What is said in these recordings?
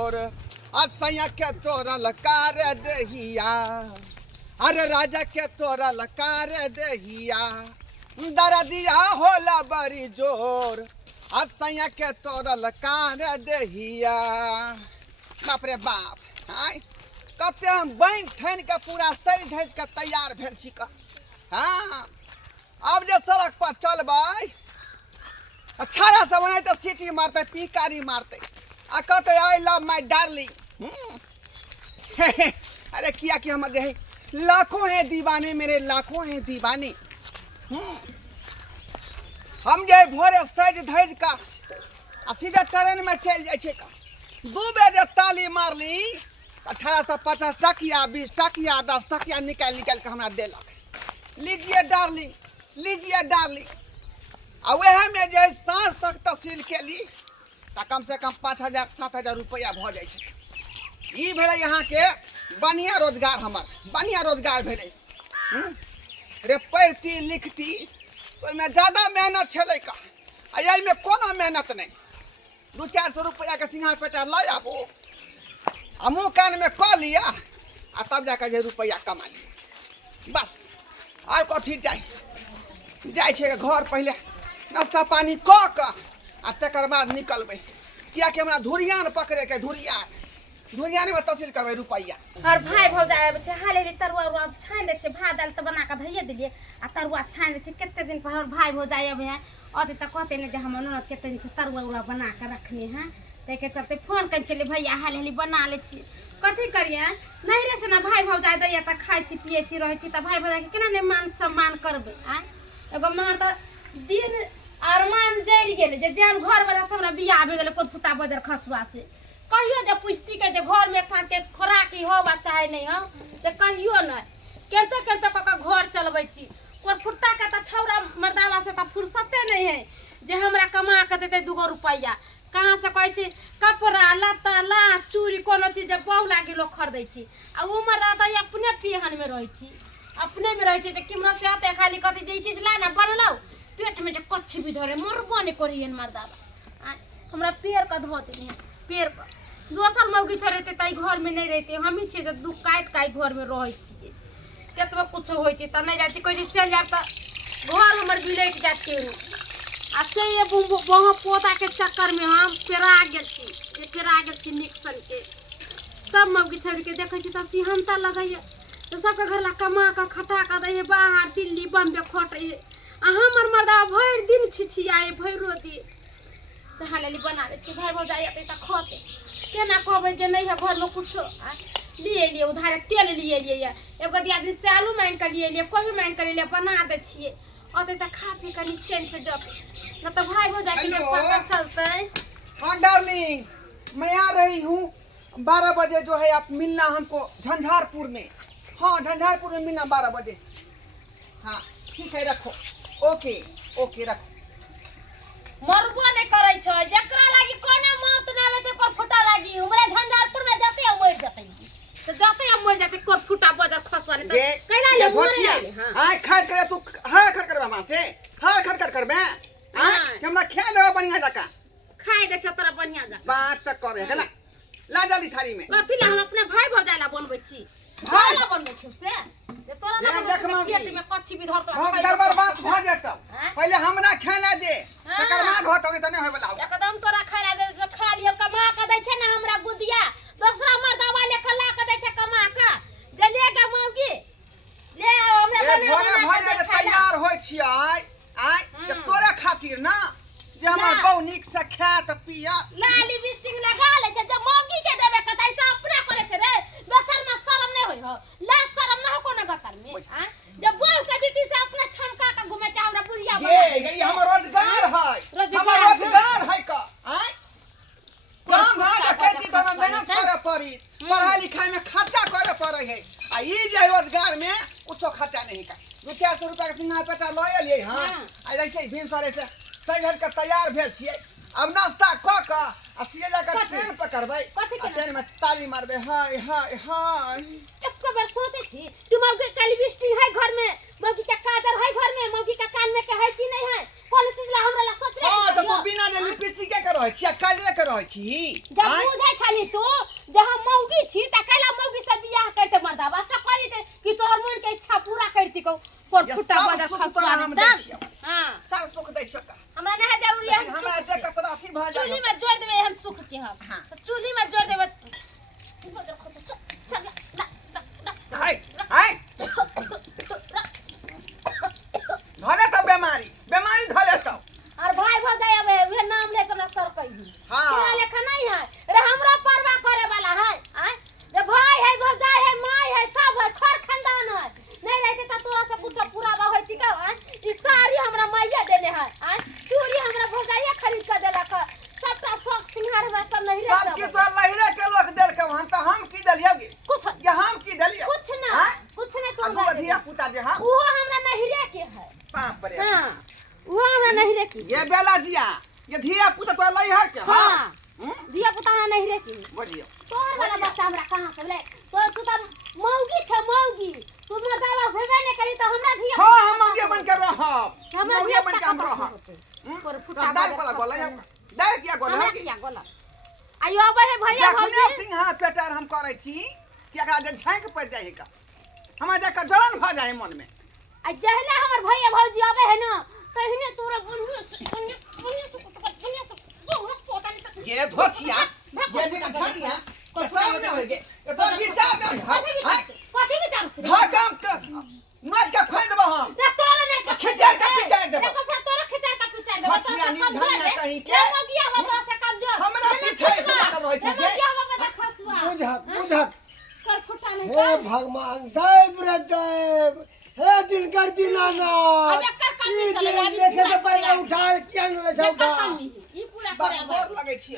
जोर असैया के तोरा लकार दहिया अरे राजा के तोरा लकार दहिया दरदिया होला बड़ी जोर असैया के तोरा लकार दहिया। बाप रे बाप आय कते हम बन ठन के पूरा सज धज के तैयार भेल छी का। हाँ अब जे सड़क पर चलबै छाड़ा सब बनाए तो सीटी मारते पीकारी मारते आ कहते आई लव माय डार्लिंग। अरे किया कि हम जे लाखों हैं दीवाने मेरे लाखों हैं दीवाने। हम जे भोरे सज धज का आ सीधे ट्रेन में चल जाए छे का 2 बजे ताली मारली छाड़ा सब 50 टकिया 20 टकिया 10 टकिया निकाल के हमरा देलक लीजिए डार्लिंग आ वह में जे सांझ तक तहसील के ली तो कम से कम 5,000 7,000 रुपया भ जाए छे। ई भेले यहाँ के बढ़िया रोजगार हमर बढ़िया रोजगार भेले। रे पढ़ती लिखती तो में ज्यादा मेहनत छले का आ में कोनो मेहनत नहीं 200-400 रुपया के सिंघार पेटा लै आबो आ मुँह कान में क लिया आ तब जाकर जे रुपया कमा लिया बस। और कथी जाए छे घर पहले नाश्ता पानी क आ तकर बाद निकलबै किया कि हमरा धुरियान पकड़े के धुरियान में तहसील करबै रुपया। और भाई भौजाई आबे छे हाले रे तरुआ उरुआ छान दे छे भात दाल त बना के धइए देलिए आ तरुआ छान दे छे केते दिन पर भाई भौजाई आबे हैं अते त कहते ने जे हम ननद केते दिन से तरुआ उरुआ बना के रखनी है ते के चलते फोन कर चले भैया हाले हाले बना ले छी कथी करिए नहीं रे से ना भाई भौजाई दैया त खाइ छी पिए छी रहै छी त भाई भौजाई के केना ने मान सम्मान करबे आ एगो मार त दिन अरमान जरि गेले जे जान घर वाला सब ना बियाह भे गेले कोन फुटा बजर खसुआ से कहियो जे पुछती के जे घर में एक साथ के खोराकी हो बा चाहे नहीं हो से कहियो न केते केते क घर चलबै छी कोन फुटा के त छौरा मर्दावा से त फुर्सते नहीं है जे हमरा कमा के देते 2 रुपया कहां से कहै छी कपड़ा लत्ता ला चूड़ी कोनो चीज बहु लागी लोग खरीदै छी आ उ मर्दा त अपने पिहन में रहै छी अपने में रहै छी जे किमरा से आते खाली कथि जे चीज ला ना बनलाउ पेट में जे कच्छ भी धरे मरबो ने करियन मर्दावा हमरा पेड़ का धो देनी है पेड़ पर दोसर मौगी छ रहते ताई घर में नहीं रहते हम ही छे जे दू काट घर में रहै छी केतबो कुछ होई छी त नहीं जाती कोई चल जाब त घर हमर बिलेट जात के आ से ये वहां पोता के चक्कर में हम पेरा गेल छी निक्सन के सब मौगी छोड़ के देखै छी त सिहनता लगैया तो सबके घर ला कमा का खटा का दे बाहर दिल्ली बम्बे खटे आ हमर मर्दा भर दिन छिछियाए भरो दी त हालेली बना दे छी भाई भौजाई आते त खोते केना कहबै जे नहीं है घर में कुछ लिए उधार तेल लिए एगो दियादी से आलू मांग के लिए कोबी मांग के लिए बना दे छिए अते त खा पी के नीचे से जब न तो भाई भौजाई के पता चलते। हाँ डार्लिंग मैं आ रही हूँ 12 बजे जो है आप मिलना हमको झंझारपुर में। हाँ झंझारपुर में मिलना 12 बजे। हाँ ठीक है रखो ओके रखो। मरबो नहीं करे छ जकरा लागी कोने मौत ना आवे छ कोर फुटा लागी हमरा झंझारपुर में जाते हम मर जाते से जाते हम मर जाते कोर फुटा बजर खसवाले त कैला ले मर हां खाद करे तू हां खर करबा मां से हां खर करबे हां हमरा खा दे बढ़िया जका खाई दे छ तोरा बढ़िया जका बात त करे है ना ला जल्दी थाली में कथि ला हम अपने भाई भौजाई ला बनबै छी भाई ला बनबै छी से जे तोरा ला देख मां पेट में कच्ची भी धर तो गड़बड़ बात भ जात पहले हमरा खाना दे तकर बाद होत होई त नहीं होय वाला एकदम तोरा खाना दे जो खा लियो कमा के दै छै ना हमरा गुदिया दूसरा मर्दावा ले खला के दै छै कमा के जे ले के मौगी ले हमरा भोरे भोरे तैयार होय छियै आय जे तोरे खातिर ना जे हमर बहु नीक से खात पिया लाली बिस्टिंग लगा ले छै जब मौगी के देबे के तैसा अपने करे छै रे दोसर में शर्म नहीं होय हो ला शर्म ना हो कोनो गतर में हां जब बोल के दीदी से अपने छमका के घुमे छै हमरा बुढ़िया ये हमर रोजगार है हमर रोजगार है का आय काम भागा खेती बना मेहनत करे पड़ी पढ़ाई लिखाई में खर्चा करे पड़े है आ ई जे रोजगार में कुछो खर्चा नहीं का 200-400 रुपया के सिंघार पेटा लए लिए हां आ जाय छै भिनसरे से सही घर के तैयार भेल छियै अब नाश्ता क क आ सीधे जाकर ट्रेन पकड़बै ट्रेन में ताली मारबै हाय हाय हाय एक बार सोचे छी तुम के काली बिस्टी है घर में मौगी का काजर है घर में मौगी का कान में के है कि नहीं है कौन चीज ला हमरा ला सोच रहे हां तो तू बिना लिपस्टिक के रह छी काले के रह छी जब बुझै छली तू जे हम मौगी छी त कैला मौगी से बियाह करते मर्दा बस कहली कि तोहर मन के इच्छा पूरा करती को पर फुटा बदर खसवा हां सब सुख दै सका हमरा नहीं जरूरी है हमरा से कपड़ा अथी भ जाए चूल्ही में जोड़ देबे हम सुख के हम चूल्ही में जोड़ देबे हाय हाय धले त बीमारी धले त और भाई भ जाए अब वे नाम ले हमरा सर कही हां तोरा लेखा नहीं है रे हमरा परवाह करे वाला है जे भाई है भौजाई है माई है सब है खर खानदान है नहीं रहते त तोरा से कुछ पूरा बा होती का ई सारी हमरा माईया देले है चूड़ी हमरा भौजाइया खरीद के देलक सबटा शौक सिंगार हमरा सब नहीं रे सब की तो लहरे के लोग देल के हम त हम की दलियोगे कुछ ये हम की दलियो कुछ ना तू अधिया पुता जे हम वो हमरा नहीं रे के है बाप रे हां वो हमरा नहीं रे के ये बेला जिया ये धिया पुता तो लहर के हां धिया पुता हमरा नहीं रे के बोलियो तोर वाला बच्चा हमरा कहां से ले तो तू त मौगी छ मौगी तू मर्दावा भेबे नहीं करी त हमरा धिया हां हम मौगी बन कर रह हमरा मौगी बन के हम रह पर फुटा दाल वाला गोला है दाल क्या गोला है क्या गोला आयो अब है भैया भौजी सिंहा पेटर हम करे छी क्या का जे झांक पड़ जाए का हमरा देख के जलन भ जाए मन में आ जहना हमर भैया भौजी आवे है ना तहने तोरा बुनिया ये धोतिया ये दिन छटिया को सामने होगे ये तो विचार न हाय कथि विचार हां काम कर मत का खोल देबो हम रे तोरा नहीं खिचा के पिचा देबो देखो फिर तोरा खिचा के पिचा देबो तो धनिया कहीं के मगिया बाबा से कमजोर हमरा पीछे से रह छी मगिया बाबा देख खसवा बुझक कर फुटा नहीं हे भगवान देव रे देव हे दिनकर दीनाना अब एकर कमी चले जाबी देखे से पहले उठा किया न ले जाऊ ई पूरा करे गोर लगे छी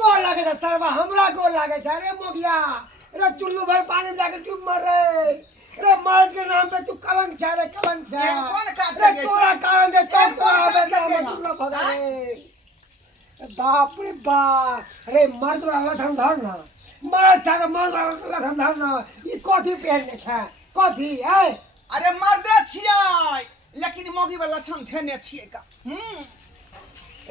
गोल लागे त सरवा हमरा गोल लागे छ रे मोगिया रे चुल्लू भर पानी में जाके चुप मर रे मर्द के नाम पे तू कलंक छ रे कलंक छ रे तोरा कारण दे तोरा पे नाम तू भगा रे बाप रे बाप रे मर्द वाला धन धर ना मर्द छ मर्द वाला धन धर ना ई कथि पहनने छ कथि है अरे मर्दे छियै लेकिन मौगी वाला लक्षण धेने छियै का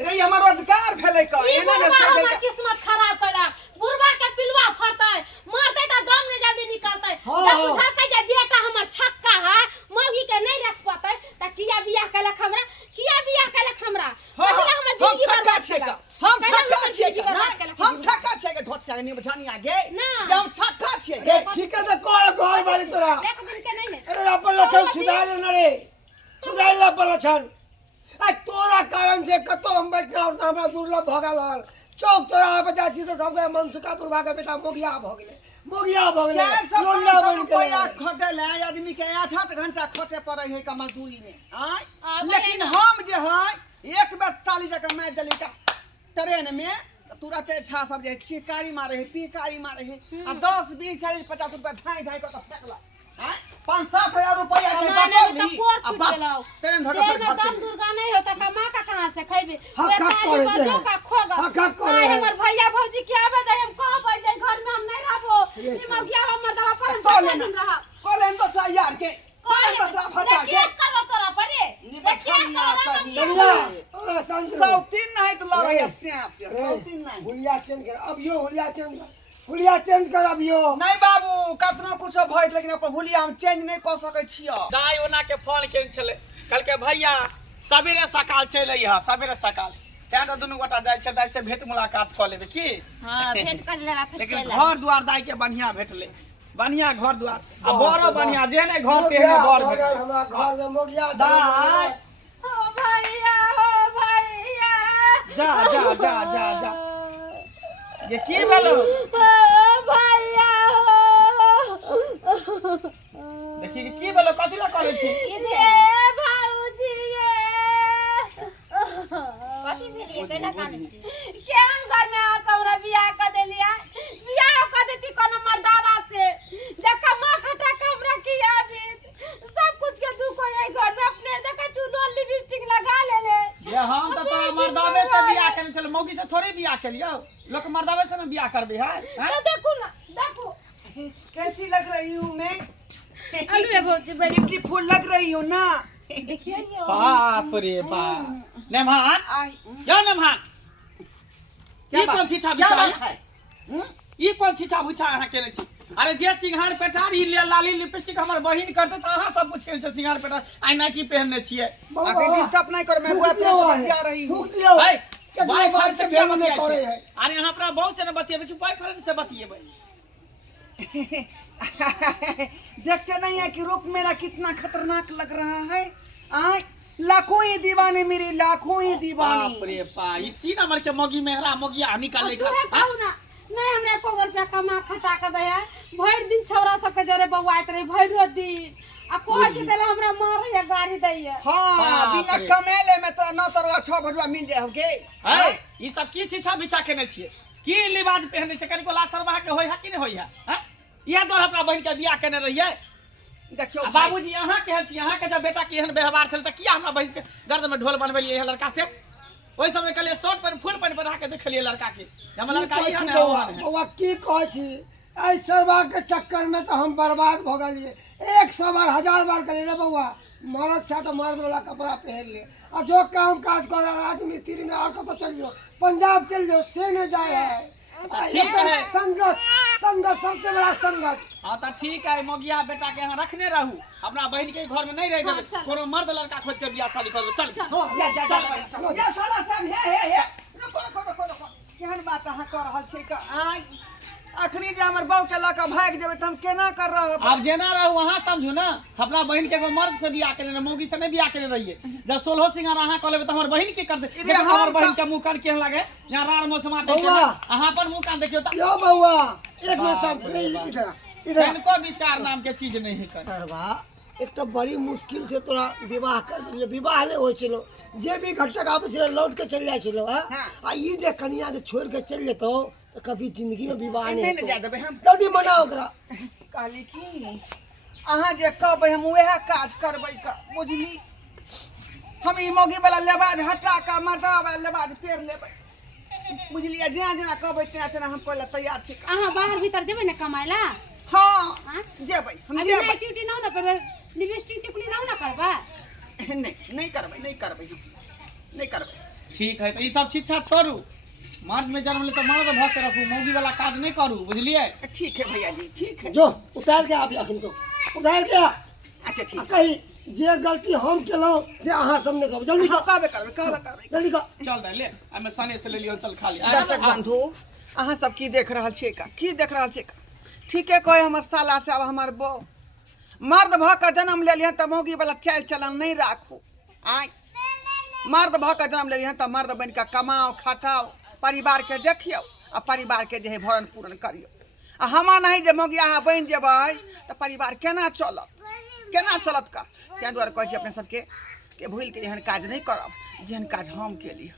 रे हमर रोजगार भेलै का एना ने से हमर किस्मत खराब कला बुढ़वा के पिलवा फरतै मरतै त दम ने जल्दी निकलतै जब बुझातै जे बेटा हमर छक्का है मौगी के नहीं रख पातै त किया बियाह कैलक हमरा पहले हमर जिंदगी बर्बाद केलक हम छक्का छियै हम छक्का छियै के धोत के नहीं बचानी आगे हम छक्का छियै रे ठीक है त कोई घर वाली तोरा एक दिन के नहीं है अरे अपन लक्षण सुधार ले रे सुधार ले अपन लक्षण आ तोरा कारण से कतो हम बैठना और हमरा दुर्लभ भ गेल चौक तोरा पे जाची त सब मनसुका पुरवा के बेटा मोगिया भ गेले लोंडा बन के खटे ले आदमी के 8 घंटा खटे पड़े है का मजदूरी में लेकिन हम जे है एक बार ताली जगह मैच दली का ट्रेन में तुरंत छा सब जे चिकारी मारे है पिकारी मारे है आ 10 20 40 50 रुपया धाई धाई को फेंकला 5-7 हजार रुपया के बसली आ बस ट्रेन धके पर घर दम दुर्गा नहीं होता कमा का कहां से खइबे हक करे दे हक करे हमर भैया भौजी के आवे दे हम कहां बैठ जाए घर में हम नहीं रहबो निमर गया हमर दवा पर दिन रहा कोलेन तो यार के कोलेन तो फटा के केस करबो तोरा परे सौतीन नहीं तो लड़ रहा सौतीन नहीं हुलिया चेंज कर अब यो हुलिया चेंज कर अब यो नहीं बाबू कतना कुछ भइल लेकिन अपन हुलिया हम चेंज नहीं कर सकै छियो दाई ओना के फोन केन छले कल के भैया सवेरे सकाल चले ह सवेरे सकाल त्या तो दुनु गोटा जाय छै दाई से भेंट मुलाकात क लेबे की हां भेंट कर लेबा फिर लेकिन घर द्वार दाई के बढ़िया भेटले बढ़िया घर द्वार आ बड़ो बढ़िया जे ने घर के ने घर भेट हमरा घर में मोगिया दाई ओ भैया जा जा जा जा जा ये की भेलो भैया देखी की भेलो कथि ला करे छी ये भाऊजी ये कथि भेलिए केना काने छी केहन घर में आ हमरा बियाह क देलिया बियाह क देती कोनो मर्दावा से जब कमा खटा हमरा किया भी सब कुछ के दुख हो जाए घर में अपने देखा चूनो लिपस्टिक लगा ले ये हम तो तोरा मर्दावे से बियाह करे चल मौगी से थोड़ी बियाह करियो लोग मर्दावे से ना बियाह करबे है तो देखो ना देखो कैसी लग रही हूं मैं अरे भौजी बड़ी ब्यूटीफुल लग रही हूं ना देखिए बाप रे बाप नेमान आई यो नेमान ई कौन छीछा क्या बिछा बात है ई कौन छीछा बुछा अहाँ केने छी अरे जे सिंगार पेटार ई लाली लिपस्टिक हमर बहिन करते त अहाँ सब कुछ केने छी सिंगार पेटार आई नाइटी पहनने छियै अभी डिस्टर्ब नहीं कर मैं बॉयफ्रेंड से बतिया रही हूँ थूक दियो है कितना बॉयफ्रेंड बात से से क्या भेड़ में बतियाई करे छै? है अरे यहाँ पर बहुत से ने बतिएबे कि बॉयफ्रेंड से बतिएबे देखते नहीं है कि रूप मेरा कितना खतरनाक लग रहा है आय लाखों ही दीवाने मेरे लाखों ही दीवाने बाप रे बा इसी नंबर के मोगी मेहरा मोगिया निकाले तू है कहू ना नहीं हमरा एको रुपया कमा खटा के दे भर दिन छौरा सब के जरे बौआइत रही भर दिन आ कोई से देला हमरा मारे या गाड़ी दैया हाँ बिना कमेले में तो 9 तरवा 6 भटुआ मिल जाए हमके है ई सब की छीछा बिछा केने छियै की लिबाज पहने छै कनिको लासरवा के होय है कि नहीं होय है हैं इहे दौर अपना बहिन के बियाह केने रहियै देखियो बाबूजी अहाँ केहन छी अहाँ के जब बेटा के एहन व्यवहार छल त किया हमरा बहिन के गर्द में ढोल बनबेलियै है लड़का से ओइ समय कहलियै शॉर्ट पर फुल पैंट पर के देखलियै लड़का के हम लड़का की ई कहै छी है बौआ बौआ की कहै छी एहि सरवा के चक्कर में तो हम बर्बाद भ गेलिए 100 बार 1000 बार कहलिए रे बौआ मर्द छा तो मर्द वाला कपड़ा पहन ले और जो काम काज कर राज मिस्त्री में और कतो चल जाओ पंजाब चल जाओ से न जाए है ठीक है संगत संगत सबसे बड़ा संगत हाँ तो ठीक है मोगिया बेटा के यहाँ रखने रहू अपना बहन के घर में नहीं रह देवे चल। कोनो मर्द लड़का खोज के बियाह शादी कर चल हो जा जा जा ये साला सब हे रुको केहन बात अहाँ कर रहल छी क आय अखनी जे हमर बहू के लक भाग जेबै त हम केना कर रहब अब जेना रहू वहाँ समझू ना अपना बहन के एगो मर्द से बियाह करे मौगी से नहीं बियाह करे रहिए जब 16 सिंगार अहाँ कह लेबै त हमर बहन की कर दे रे हमर हम बहन त- के मुंह कान केहन लागे यहाँ रार मौसमा पे बौआ। अहाँ पर मुंह कान देखियो त यो बौआ एक में सब बाप रे बाप। इधर इधर इनको विचार नाम के चीज नहीं कर सरवा एक तो बड़ी मुश्किल से तोरा विवाह कर दिलियो विवाह ले होय छलो जे भी घटक आबै छलो लौट के चल जाय छलो हां हाँ। आ ई जे कनिया जे छोड़ के चल जेतो तो कभी जिंदगी में विवाह नहीं नहीं न जा देबै हम जल्दी बनाओ ओकरा कहली की अहाँ जे कहबै हम वएह काज करबै क बुझली हम ई मोगी वाला लेबाज हटा के मटा वाला लेबाज फेर लेबै बुझलिए जेना जेना कहबै तेना तेना हम कोला तैयार छी अहाँ बाहर भीतर जेबै ना कमाइला हाँ हाँ? जेबै हम अभी जेबै नाइटी उटी ना ना करबै लिपस्टिक टिकुली ना ना करबा नहीं करबै ठीक है तो ये सब शिक्षा छोड़ू मर्द में जन्म ले तो मर्द भर के रखू मौगी वाला काज नहीं करू बुझलिए ठीक है भैया जी ठीक है जो उतार के आप अखन को उतार के अच्छा ठीक आ कही जे गलती हम केलो से अहाँ सबने कहो जल्दी हाँ, कर कहबे करबै जल्दी कर चल दे ले हमें सने से ले लियो चल खा लिया दर्शक बंधु अहाँ सब की देख रहल छियै का की देख रहल छियै का ठीके कहे हमर साला से अब हमर बो मर्द भ के जन्म लेलियन त मौगी वाला चाल चलन नहीं राखू आय मर्द भ के जन्म लेलियन त मर्द बन के कमाओ खटाओ परिवार के देखियो आ परिवार के जे है भरण पूरण करियो आ हमा नहीं जे मौगी अहाँ बन जेबै त परिवार केना चलत का तैं दुआरे कहै छी अपने सबके के भूल के एहन काज नहीं करब जेहन काज हम केली